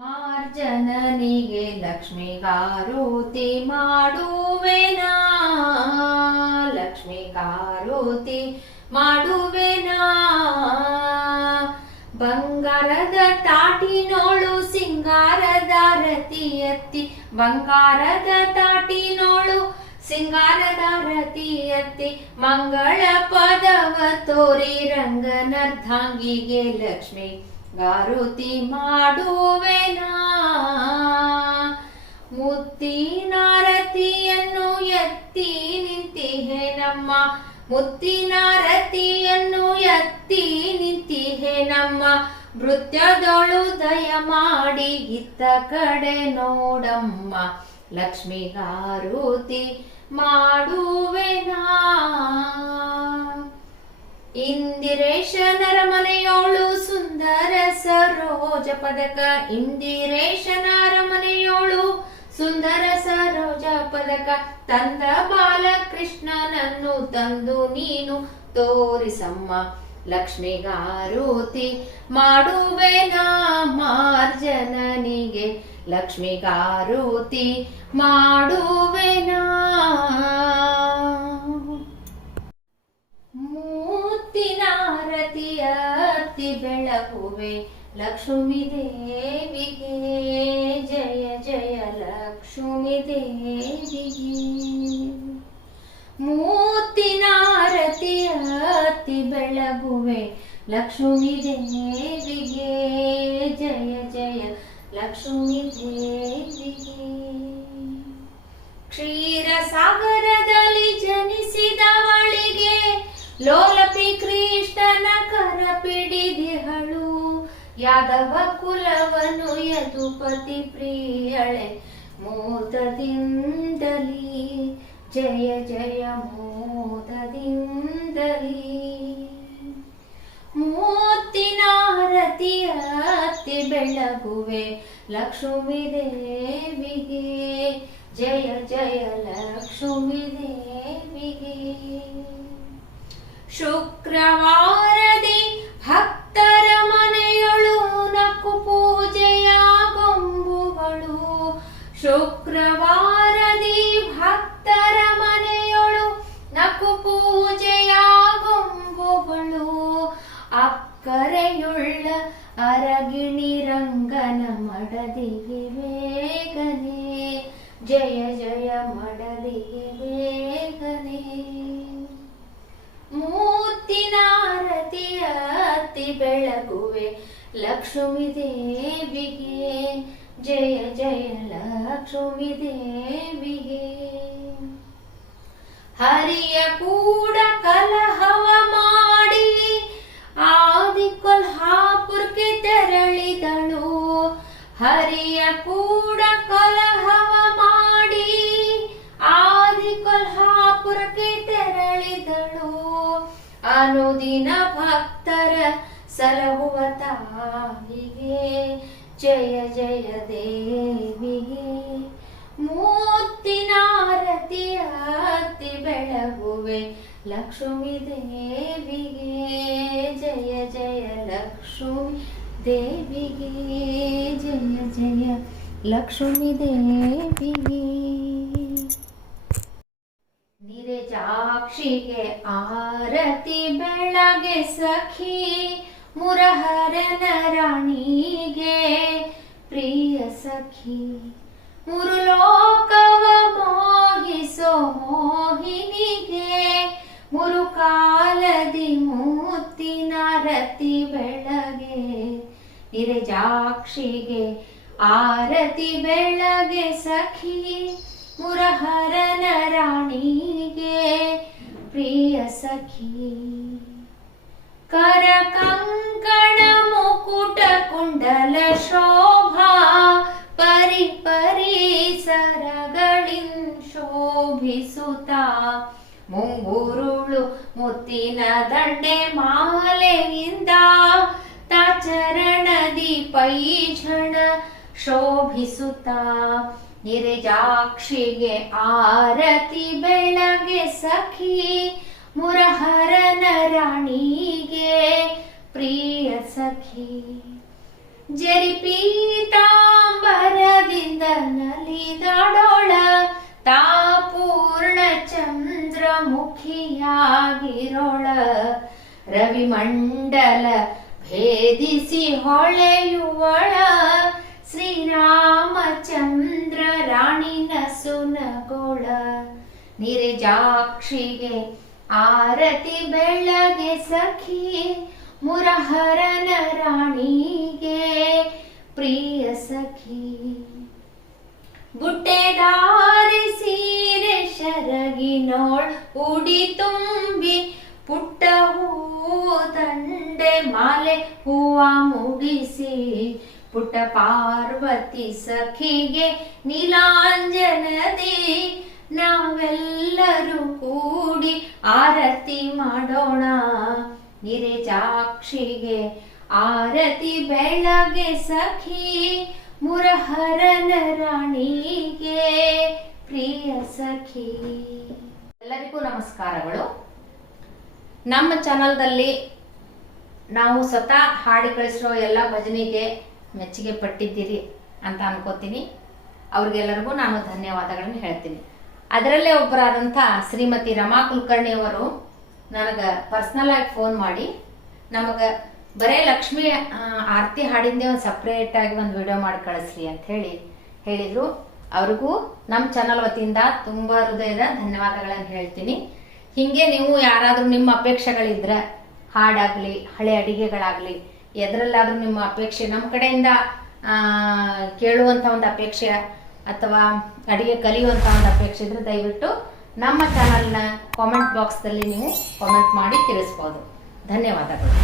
ಮಾರ್ಜನನಿಗೆ ಲಕ್ಷ್ಮಿಗಾರುತಿ ಮಾಡುವೆನಾ? ಲಕ್ಷ್ಮಿಗಾರುತಿ ಮಾಡುವೆನಾ? ಬಂಗಾರದ ತಾಟಿನೋಳು ಸಿಂಗಾರದ ರತಿ ಎತ್ತಿ ಬಂಗಾರದ ತಾಟಿನೋಳು ಸಿಂಗಾರದ ರತಿ ಎತ್ತಿ ಮಂಗಳ ಪದವ ತೋರಿ ರಂಗನರ್ಧಾಂಗಿಗೆ ಲಕ್ಷ್ಮಿ ಗಾರುತಿ ಮಾಡುವೆನಾ? ಮುತ್ತಿನಾರತಿಯನ್ನು ಎತ್ತಿ ನಿಂತಿಹೆ ನಮ್ಮ. ಮುತ್ತಿನಾರತಿಯನ್ನು ಎತ್ತಿ ನಿಂತಿಹೆ ನಮ್ಮ. ದಯ ಮಾಡಿ ಇತ್ತ ಕಡೆ ನೋಡಮ್ಮ. ಲಕ್ಷ್ಮಿ ಗಾರುತಿ ಮಾಡುವೆನಾ? ಸರೋಜ ಪದಕ ಇಂದಿರೇಶನಾರಮನೆಯೋಳು ಸುಂದರ ಸರೋಜ ಪದಕ ತಂದ ಬಾಲಕೃಷ್ಣನನ್ನು ತಂದು ನೀನು ತೋರಿಸಮ್ಮ. ಲಕ್ಷ್ಮಿಗಾರೂತಿ ಮಾಡುವೆನಾ ಮಾರ್ಜನನಿಗೆ ಲಕ್ಷ್ಮಿಗಾರೂತಿ ಮಾಡುವೆನಾ ಮೂರ್ತಿನಾರತಿಯ ಬೆಳಗುವೆ. ಲಕ್ಷ್ಮೀ ದೇವಿಗೆ ಜಯ ಜಯ ಲಕ್ಷ್ಮಿ ದೇವಿಗೆ ನಾರತಿ ಅತಿ ಬೆಳಗುವೆ ಲಕ್ಷ್ಮೀ ದೇವಿಗೆ ಜಯ ಜಯ ಲಕ್ಷ್ಮೀ ದೇವಿಗೆ ಕ್ಷೀರ ಸಾಗರದಲ್ಲಿ ಜನಿಸಿದವಳಿಗೆ ಲೋಲಪಿ ಕೃಷ್ಣನ ಕರ ಪಿಡಿದಿಹಳು ಯಾದವ ಕುಲವನು ಯದುಪತಿ ಪ್ರಿಯಳೆ ಮೋದದಿಂದಲಿ ಜಯ ಜಯ ಮೋದದಿಂದಲಿ ಮೂರ್ತಿನಾರತಿಯ ಅತ್ತಿ ಬೆಳಗುವೆ, ಲಕ್ಷ್ಮೀ ದೇವಿಗೆ. ಜಯ ಜಯ ಲಕ್ಷ್ಮೀ ದೇವಿಗೆ. ಶುಕ್ರವಾರದಿ ಶುಕ್ರವಾರದಿ ಭಕ್ತರ ಮನೆಯೊಳು ನಕು ಪೂಜೆಯ ಗೊಂಬುಗಳು ಅಕ್ಕರೆಯುಳ್ಳ ಅರಗಿಣಿ ರಂಗನ ಮಡದಿಗೆ ಬೇಗನೆ ಜಯ ಜಯ ಮಡಲಿಗೆ ಬೇಗನೆ ಮೂರ್ತಿನಾರತಿಯ ಅತಿ ಬೆಳಗುವೆ ಲಕ್ಷ್ಮೀ ದೇವಿಗೆ. ಜಯ ಜಯ ಲಕ್ಷ್ಮಿ ದೇವಿಗೆ. ಹರಿಯ ಕೂಡ ಕಲಹವ ಮಾಡಿ ಆದಿ ಕೊಲ್ಹಾಪುರಕ್ಕೆ ತೆರಳಿದಳು. ಹರಿಯ ಕೂಡ ಕಲಹವ ಮಾಡಿ ಆದಿ ಕೊಲ್ಹಾಪುರಕ್ಕೆ ತೆರಳಿದಳು. ಅನುದಿನ ಭಕ್ತರ ಸಲಹುವ ತಾಯಿಗೆ ಜಯ ಜಯ ದೇವಿಗೆ. ಮೂರ್ತಿನಾರತಿ ಅತಿ ಬೆಳಗುವೆ. ಲಕ್ಷ್ಮೀ ದೇವಿಗೆ ಜಯ ಜಯ ಲಕ್ಷ್ಮೀ ದೇವಿಗೆ. ಜಯ ಜಯ ಲಕ್ಷ್ಮೀ ದೇವಿಗೆ. ನಿರಜಾಕ್ಷಿಗೆ ಆರತಿ ಬೆಳಗೆ ಸಖಿ. ಮುರಹರನ ರಾಣಿಗೆ ಪ್ರಿಯ ಸಖಿ ಮೂರು ಲೋಕವ ಮೋಹಿಸೋ ಮೋಹಿನಿಗೆ. ಮುರುಕಾಲದಿ ಮೂತಿನ ರತಿ ಬೆಳಗ್ಗೆ ನಿರಜಾಕ್ಷಿಗೆ ಆರತಿ ಬೆಳಗೆ ಸಖಿ ಮುರಹರನ ರಾಣಿಗೆ ಪ್ರಿಯ ಸಖಿ. ಕರ ಕಂಕಣ ಮುಕುಟ ಕುಂಡಲ ಶೋಭಾ, ಪರಿ ಪರಿ ಸರಗಳಿನ್ ಶೋಭಿಸುತ್ತ ಮುಂಗುರುಳು ಮುತ್ತಿನ ದಂಡೆ ಮಾಲೆಯಿಂದ ತಾಚರಣದಿ ಪೈಝಣ ಶೋಭಿಸುತ್ತ ನಿರಜಾಕ್ಷಿಗೆ ಆರತಿ ಬೆಳಗ್ಗೆ ಸಖಿ ಮುರಹರನ ರಾಣಿಗೆ ಪ್ರಿಯ ಸಖಿ. ಜರಿ ಪೀತಾಂಬರದಿಂದ ನಲಿದಾಡೋಳ ತಾ ಪೂರ್ಣ ಚಂದ್ರ ಮುಖಿಯಾಗಿರೋಳ ರವಿ ಮಂಡಲ ಭೇದಿಸಿ ಹೊಳೆಯುವಳ ಶ್ರೀರಾಮಚಂದ್ರ ರಾಣಿನ ಸುನಗೋಳ ನಿರಜಾಕ್ಷಿಗೆ ಆರತಿ ಬೆಳಗ್ಗೆ ಸಖಿ ಮುರಹರನ ರಾಣಿಗೆ. ಪ್ರಿಯ ಸಖಿ ಬುಟ್ಟೆದಾರಿ ಸೀರೆ ಶರಗಿನೋಳ್ ಉಡಿ ತುಂಬಿ ಪುಟ್ಟ ಹೂ ತಂಡೆ ಮಾಲೆ ಹೂವ ಮುಗಿಸಿ ಪುಟ್ಟ ಪಾರ್ವತಿ ಸಖಿಗೆ ನೀಲಾಂಜನದಿ. ನಾವೆಲ್ಲರೂ ಕೂಡಿ ಆರತಿ ಮಾಡೋಣ ನಿರೇಜಾಕ್ಷಿಗೆ ಆರತಿ ಬೆಳಗ್ಗೆ ಸಖಿ, ಮುರಹರನ ರಾಣಿಗೆ. ಪ್ರಿಯ ಸಖಿ. ಎಲ್ಲರಿಗೂ ನಮಸ್ಕಾರಗಳು. ನಮ್ಮ ಚಾನಲ್ದಲ್ಲಿ ನಾವು ಸ್ವತಃ ಹಾಡಿ ಕಳಿಸಿರೋ ಎಲ್ಲ ಭಜನೆಗೆ ಮೆಚ್ಚುಗೆ ಪಟ್ಟಿದ್ದೀರಿ ಅಂತ ಅನ್ಕೋತೀನಿ. ಅವ್ರಿಗೆಲ್ಲರಿಗೂ ನಾನು ಧನ್ಯವಾದಗಳನ್ನು ಹೇಳ್ತೀನಿ. ಅದರಲ್ಲೇ ಒಬ್ಬರಾದಂಥ ಶ್ರೀಮತಿ ರಮಾ ಕುಲಕರ್ಣಿ ಅವರು ನನಗೆ ಪರ್ಸ್ನಲ್ ಆಗಿ ಫೋನ್ ಮಾಡಿ, ನಮಗೆ ಬರೇ ಲಕ್ಷ್ಮಿ ಆರತಿ ಹಾಡಿಂದೆ ಒಂದು ಸಪ್ರೇಟ್ ಆಗಿ ಒಂದು ವಿಡಿಯೋ ಮಾಡಿ ಕಳಿಸ್ರಿ ಅಂತ ಹೇಳಿ, ಹೇಳಿದರು. ಅವ್ರಿಗೂ ನಮ್ಮ ಚಾನಲ್ ವತಿಯಿಂದ ತುಂಬ ಹೃದಯದ ಧನ್ಯವಾದಗಳನ್ನು ಹೇಳ್ತೀನಿ. ಹೀಗೆ ನೀವು ಯಾರಾದರೂ ನಿಮ್ಮ ಅಪೇಕ್ಷೆಗಳಿದ್ರೆ, ಹಾಡಾಗಲಿ, ಹಳೆ ಅಡಿಗೆಗಳಾಗಲಿ, ಎದರಲ್ಲಾದರೂ ನಿಮ್ಮ ಅಪೇಕ್ಷೆ ನಮ್ಮ ಕಡೆಯಿಂದ ಕೇಳುವಂಥ ಒಂದು ಅಪೇಕ್ಷೆ ಅಥವಾ ಅಡಿಗೆ ಕಲಿಯುವಂಥ ಒಂದು ಅಪೇಕ್ಷೆ ಇದ್ರೆ ದಯವಿಟ್ಟು ನಮ್ಮ ಚಾನಲ್ನ ಕಾಮೆಂಟ್ ಬಾಕ್ಸ್ದಲ್ಲಿ ನೀವು ಕಾಮೆಂಟ್ ಮಾಡಿ ತಿಳಿಸ್ಬೋದು. ಧನ್ಯವಾದಗಳು.